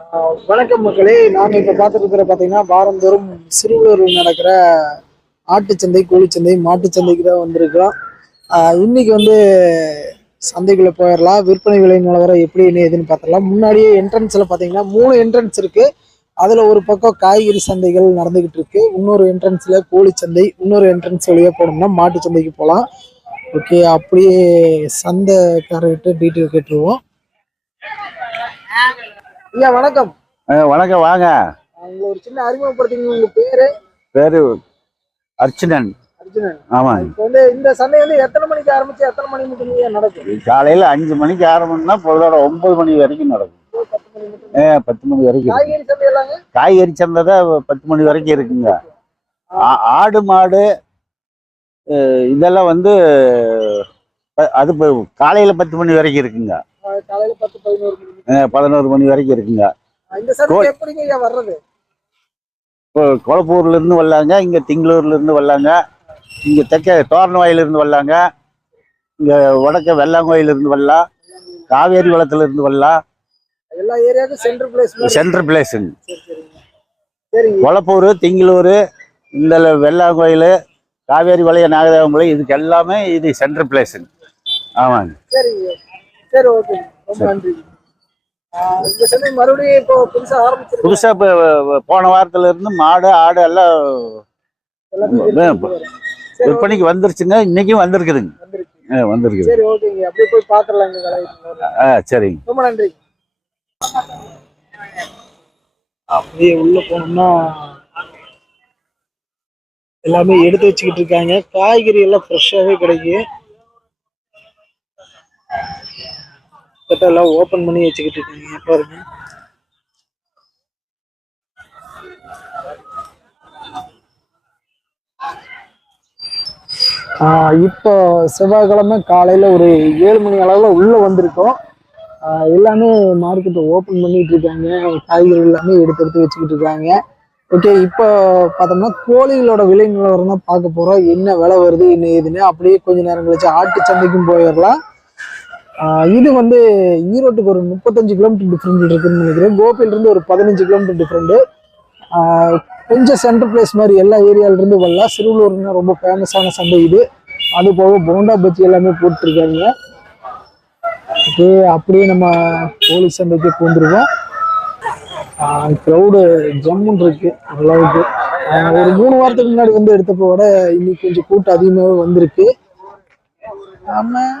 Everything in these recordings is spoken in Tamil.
வணக்கம் மக்களே. நாம இப்ப பார்த்துட்டு பாத்தீங்கன்னா வாரந்தோறும் சிறுவலூரில் நடக்கிற ஆட்டுச்சந்தை கோழிச்சந்தை மாட்டுச்சந்தைக்கு தான் வந்திருக்கோம் இன்னைக்கு வந்து சந்தைக்குள்ளே போயிடலாம். விற்பனை விலை நிலவரம் எப்படி என்ன ஏதுன்னு பார்த்துடலாம். முன்னாடியே என்ட்ரன்ஸ்ல பார்த்தீங்கன்னா மூணு என்ட்ரன்ஸ் இருக்கு. அதில் ஒரு பக்கம் காய்கறி சந்தைகள் நடந்துக்கிட்டு இருக்கு. இன்னொரு என்ட்ரன்ஸில் கோழிச்சந்தை இன்னொரு என்ட்ரன்ஸ் வழியாக போனோம்னா மாட்டு சந்தைக்கு போகலாம். ஓகே அப்படியே சந்தைக்காரர்கிட்ட டீட்டெயில் கேட்டுருவோம். ஐயா வணக்கம். வணக்கம் வாங்க. உங்களை ஒரு சின்ன அறிமுகப்படுத்திங்க உங்க பேரு? பேரு அர்ச்சனன் அர்ஜுனன். ஆமாங்க இப்போ வந்து இந்த சந்தை வந்து எத்தனை மணிக்கு ஆரம்பிச்சு எத்தனை மணி மட்டும் நடக்கும்? காலையில அஞ்சு மணிக்கு ஆரம்பம்னா பொழுதோட ஒன்பது மணி வரைக்கும் நடக்கும். அஹ் பத்து மணி வரைக்கும். காய்கறி சந்தை எல்லாங்க? காய்கறி சந்தை தான் பத்து மணி வரைக்கும் இருக்குங்க. ஆடு மாடு இதெல்லாம் வந்து அது காலையில பத்து மணி வரைக்கும் இருக்குங்க. காலையில பத்து பதினோரு மணி அஹ் பதினோரு மணி வரைக்கும் இருக்குங்க. இந்த எப்படிங்க வர்றது? கொளப்பூர்ல இருந்து வரலாங்க இங்க திங்களூர்ல இருந்து வரலாங்க இங்க தெற்க தோரணவாயில இருந்து வரலாங்க இங்க வடக்க வெள்ளாங்கோயில இருந்து வரலாம் காவேரி வளத்துல இருந்து வரலாம். எல்லா ஏரியாவுக்கும் சென்டர் பிளேஸ் சென்ட்ரல் பிளேஸுங்க கொளப்பூர் திங்களூர் இந்த வெள்ளாங்கோயில் காவேரி வளைய நாகதேவமலை இதுக்கு எல்லாமே இது சென்ட்ரல் பிளேஸுங்க ஆமாங்க. சரிங்க. சரி ஓகே. ரொம்ப நன்றி. ஆஹ் இந்த மறுபடியும் இப்போ புதுசா புதுசாக இப்போ போன வாரத்துல இருந்து மாடு ஆடு எல்லாம் விற்பனைக்கு வந்துருச்சுங்க. இன்னைக்கும் வந்திருக்குதுங்க. வந்திருக்கு. சரி ஓகேங்க. அப்படியே போய் பாத்துடலாங்க விலை ஆ சரிங்க. ரொம்ப நன்றி. அப்படியே உள்ள போனோம்னா எல்லாமே எடுத்து வச்சுக்கிட்டு இருக்காங்க. காய்கறி எல்லாம் ஃப்ரெஷ்ஷாவே கிடைக்கும் போட்டு எல்லாம் ஓப்பன் பண்ணி வச்சுக்கிட்டு இருக்காங்க பாருங்க. இப்போ செவ்வாய்க்கிழமை காலையில் ஒரு ஏழு மணி அளவில் உள்ளே வந்திருக்கோம். எல்லாமே மார்க்கெட்டை ஓப்பன் பண்ணிகிட்டு இருக்காங்க. காய்கறி எல்லாமே எடுத்து எடுத்து வச்சுக்கிட்டு இருக்காங்க. ஓகே இப்போ பார்த்தோம்னா கோழிகளோட விலை நிலவரம் தான் பார்க்க போகிறோம் என்ன விலை வருது என்ன ஏதுன்னு அப்படியே கொஞ்ச நேரம் கழிச்சு ஆட்டு சந்தைக்கும் போயிடலாம். இது வந்து ஈரோட்டுக்கு ஒரு முப்பத்தஞ்சு கிலோமீட்டர் டிஃப்ரெண்ட் இருக்குன்னு நினைக்கிறேன். கோபில ஒரு பதினஞ்சு கிலோமீட்டர் டிஃப்ரெண்டு கொஞ்சம் சென்டர் பிளேஸ் மாதிரி எல்லா ஏரியால வரலாம். சிறுவலூர்னா ரொம்ப ஃபேமஸான சந்தை இது. அது போக போண்டா பஜ்ஜி எல்லாமே போட்டுருக்காங்க. ஓகே அப்படியே நம்ம போலீஸ் சந்தைக்கு பூந்துருவோம். க்ரௌடு ஜம்முன் இருக்கு ஓரளவுக்கு. ஒரு மூணு வாரத்துக்கு முன்னாடி வந்து எடுத்தப்போ விட இன்னைக்கு கொஞ்சம் கூட்டம் அதிகமாகவே வந்திருக்கு. ஆமாம்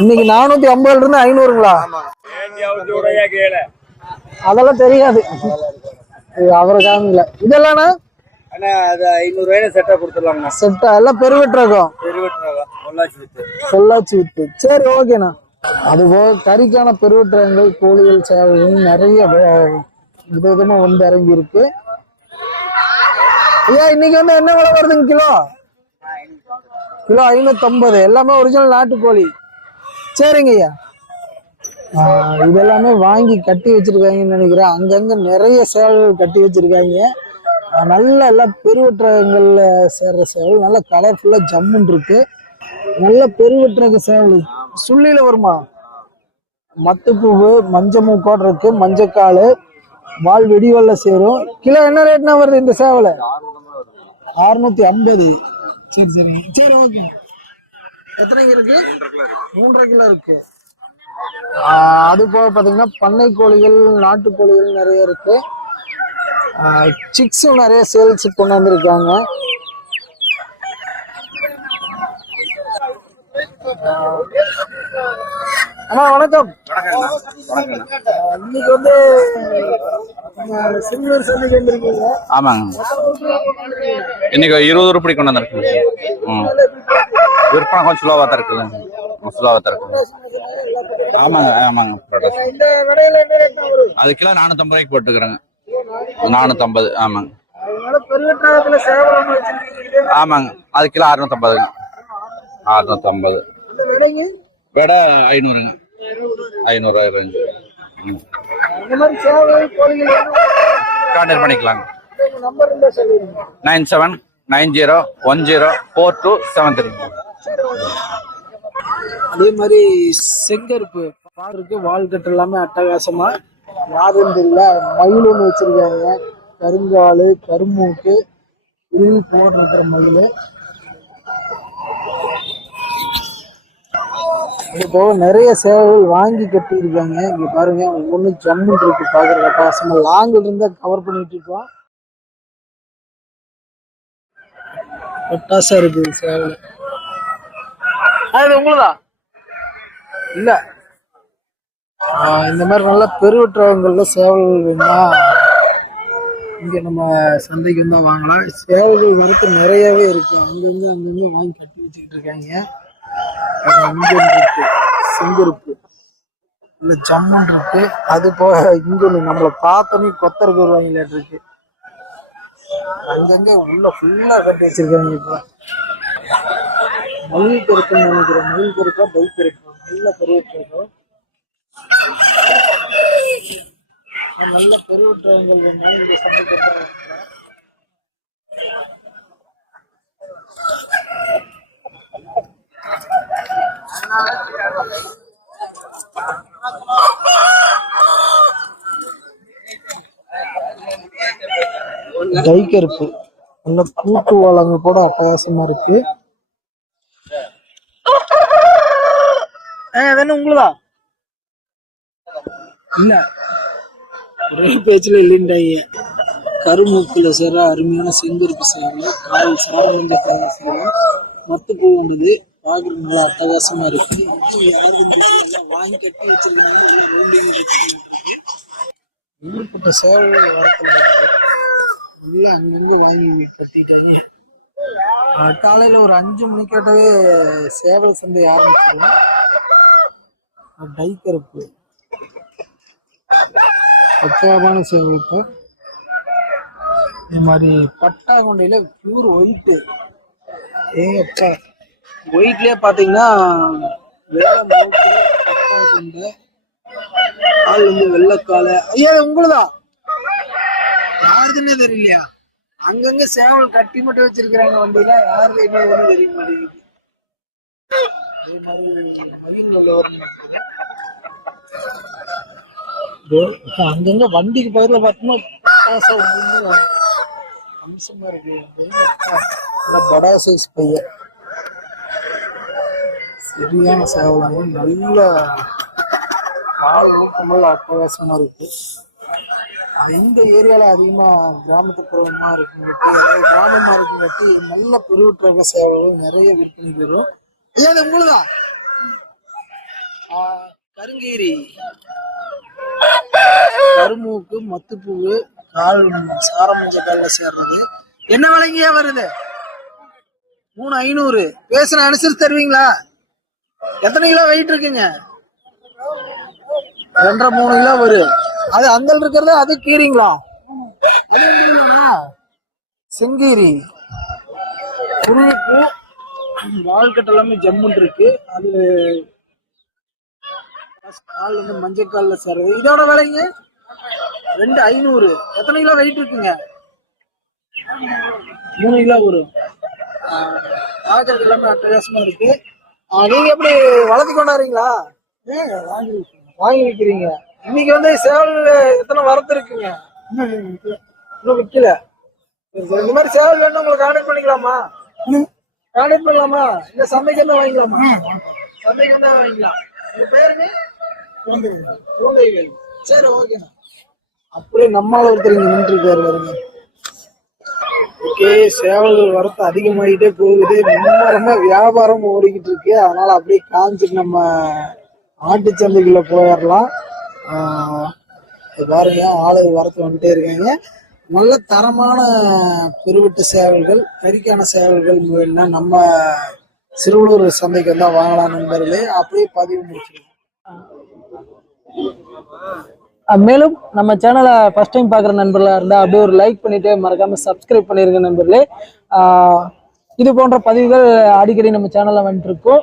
இன்னைக்கு நானூத்தி ஐம்பதுல இருந்து ஐநூறுங்களா அதெல்லாம் தெரியாது. இது அவரை காமிக்கல. இதெல்லாம் செட்டா எல்லாம் பெருவெட்டு ரகம் பெருவெட்டு ரகம் பொள்ளாச்சி வித்து. சரி ஓகேண்ணா. அது போக கறிக்கான பெருவெட்டு ரகங்கள் கோழிகள் சேவைகள் நிறைய விதவிதமா வந்து இறங்கி இருக்கு. ஐயா இன்னைக்கு வந்து என்ன விலை வருதுங்க கிலோ? கிலோ ஐநூத்தி ஐம்பது. எல்லாமே ஒரிஜினல் நாட்டுக்கோழி. சரிங்க ஐயா. இதெல்லாமே வாங்கி கட்டி வச்சிருக்காங்கன்னு நினைக்கிறேன். அங்கங்க நிறைய சேவல்கள் கட்டி வச்சிருக்காங்க. நல்லா நல்ல எல்லாம் பெருவற்றங்கள்ல சேர்ற சேவல். நல்ல கலர்ஃபுல்லா ஜம்முன்னு இருக்கு. நல்ல பெருவற்றக சேவல். சுள்ளியில வருமா? மத்துப்பூவு மஞ்ச மூக்கோடு இருக்கு மஞ்சக்கால் வால் வெடிவல்ல சேரும். கிலோ என்ன ரேட்னா வருது இந்த சேவலை? அறுநூத்தி ஐம்பது. சரி சரி. சரி ஓகே. எத்தனை இருக்கு மூன்றரை கிலோ இருக்கு அது போக பாத்தீங்கன்னா பண்ணை கோழிகள் நாட்டுக்கோழிகள் நிறைய இருக்கு. சிக்ஸும் நிறைய சேல்ஸ் கொண்டு வந்திருக்காங்க. அண்ணா வணக்கம். இன்னைக்கு வந்து சந்தைக்கு வந்திருக்கீங்க. ஆமாங்க. இன்னைக்கு இருபது ரூபாய் கொண்டு வந்திருக்குங்க. ம். விற்பனை கொஞ்சம் ஸ்லோவாக தான் இருக்குதுங்க ஸ்லோவாக தான் இருக்குங்க ஆமாங்க ஆமாங்க. அது கிலோ நானூற்றம்பது ரூபாய்க்கு போட்டுக்கிறேங்க. நானூத்தம்பது ஆமாங்க. ஆமாங்க. அது கிலோ அறுநூத்தம்பதுங்க. அறுநூத்தம்பது. விடை ஐநூறுங்க. ஐநூறு இந்த மாதிரி சேவல் கோழிகள் கான்டாக்ட் பண்ணிக்கலாங்க. Nine seven nine zero one zero four two seven three அதே மாதிரி செங்கருப்பு பாருக்கு வால் கட்டு எல்லாமே அட்டகாசமா. யாரும் தெரியல. மயில் ஒன்று வச்சிருக்காங்க. கருங்காலு கருமூக்கு இது இருக்கிற மயில். இது போக நிறைய சேவைகள் வாங்கி கட்டியிருக்காங்க. இங்க பாருங்க ஒண்ணு ஜம்மு இருக்கு பாக்குற அட்டகாசமா லாங்கில் இருந்தா கவர் பண்ணிட்டு இருக்கோம் பட்டாசா இருக்கு சேவை அது உங்களுதா? இல்ல. இந்த மாதிரி நல்ல பெருவற்றவங்கள்ல சேவல்கள் வேணும்னா இங்க நம்ம சந்தைக்கு வந்தா வாங்கலாம். சேவல்கள் வரத்து நிறையவே இருக்கு. அங்கங்க அங்கங்க வாங்கி கட்டி வச்சுக்கிட்டு இருக்காங்க. இருக்கு. செங்கருப்பு இல்ல ஜம்முன் இருக்கு அது போக இங்க ஒண்ணு நம்மள பார்த்தோன்னே கொத்தருக்கு வருவாங்களாட்டு இருக்கு. அங்கங்க உள்ள ஃபுல்லா கட்டி வச்சிருக்காங்க இப்ப. மயில் கருப்புன்னு நினைக்கிறேன். மயில் பெருக்கா பைக் கருப்பா நல்ல பெருவற்றோம் நல்ல பெருவற்றங்கள் வேணும் இந்த சந்தைக்கு வந்தா வாங்கிக்கலாம். டை கருப்பு நல்ல கூட்டு வளங்க கூட அட்டகாசமா இருக்கு. வேணும் உங்களுதா? இல்ல. ஒரே பேச்சுல இல்லைன்றாங்க கருமூக்குல சேர அருமையான செங்கருப்பு சேவல் கால் சாரமஞ்ச சேவல் மத்து பூ ஒன்றுது பார்க்கறது நல்லா அட்டகாசமா இருக்கு. யாருக்கும் வாங்கி கட்டி வச்சிருக்காங்க. ஊருப்பட்ட சேவல் வரத்துல எல்லாம் அங்கங்க வாங்கி கட்டிட்டாங்க காலையில ஒரு அஞ்சு மணிக்காட்டவே சேவல் சந்தை ஆரம்பிச்சிருவோம் டை கருப்பு பச்சாபான சேவல் இப்போ. இந்த மாதிரி பட்டா கொண்டையில பியூர் ஒயிட்டு ஏங்கப்பா. ஒயிட்லயே பாத்தீங்கன்னா வெள்ளை பட்டா கொண்டை கால் வந்து வெள்ளைக்கால. ஐயா இது உங்களுதா? வருதுன்னு தெரியலையா அங்கங்க சேவல் கட்டி மட்டும் வச்சிருக்கிறாங்க வண்டியில. யாரு என்ன வருது? தெரிய மாட்டேங்குது அங்கங்க வண்டிக்கு பக்கத்துல பார்த்தோம்னா பட்டாசா ஒண்ணு அம்சமா இருக்கு. படா சைஸ் பையன். சரியான சேவலாங்க நல்ல கால் ஊக்கமல் அட்டகாசமா இருக்கு. இந்த ஏரியால அதிகமா கிராமத்துப்புறமா இருக்கு கிராமமா இருக்கிறது நல்ல பொருட்கள் சேவைகளும் நிறைய விற்பனை வரும் ஏன் உங்களுதா? ஆஹ் கருங்கீரி. கருமூக்கு மத்துப்பூவு கால் சாரமஞ்ச கால்ல சேர்றது. என்ன விலைங்கயா வருது? மூணு ஐநூறு. பேசுன அனுசரிச்சு தருவீங்களா? எத்தனை கிலோ வெயிட் இருக்குங்க? ரெண்டரை மூணு கிலோ வரும். அது அந்தல் இருக்கிறது அது கீரிங்களா? அது செங்கீரி. உருளைப்பூ வாழ்க்கட்டு எல்லாமே ஜம்முன் இருக்கு. அது கால் வந்து மஞ்சள் கால்ல சேர்றது இதோட விலைங்க ரெண்டு ஐநூறு. எத்தனை கிலோ வெயிட் இருக்குங்க? மூணு கிலோ வரும் ஆஹ் பார்க்கறது எல்லாமே அட்டகாசமா இருக்கு. நீங்க எப்படி வளர்த்து கொண்டாடுறீங்களா? வாங்கி வாங்கி விற்கிறீங்க இன்னைக்கு வந்து சேவல் எத்தனை வரத்து இருக்குங்க? இன்னும் விற்கல இந்த மாதிரி சேவல் வேணும் உங்களுக்கு கான்டாக்ட் பண்ணிக்கலாமா? கான்டாக்ட் பண்ணலாமா? இல்ல சந்தைக்கு தான் வாங்கிக்கலாமா? சந்தைக்கு தான் வாங்கிக்கலாம். உங்க பேருங்க? சரி ஓகேண்ணா அப்படியே நம்மால ஒருத்தர் இங்க நின்று இருக்காரு பாருங்க. ஓகே சேவல்கள் வரத்து அதிகமாகிட்டே போகுது. மும்மரமா வியாபாரம் ஓடிக்கிட்டு இருக்கு. அதனால அப்படியே காமிச்சிட்டு நம்ம ஆட்டு சந்தைக்குள்ள போயிடலாம். பாருங்க ஆளு வரத்து வந்துட்டே இருக்காங்க. நல்ல தரமான பெருவிட்ட சேவல்கள் கறிக்கான சேவல்கள் வேணும்னா நம்ம சிறுவலூர் சந்தைக்கு வந்தா வாங்கலாம் நண்பர்களே. அப்படியே பதிவு முடிச்சுக்கலாம் மேலும் நம்ம சேனலை ஃபர்ஸ்ட் டைம் பார்க்குற நண்பர்களாக இருந்தால் அப்படியே ஒரு லைக் பண்ணிட்டு மறக்காம சப்ஸ்கிரைப் பண்ணிருங்க நண்பர்களே. இது போன்ற பதிவுகள் அடிக்கடி நம்ம சேனலில் வந்துட்டு இருக்கோம்.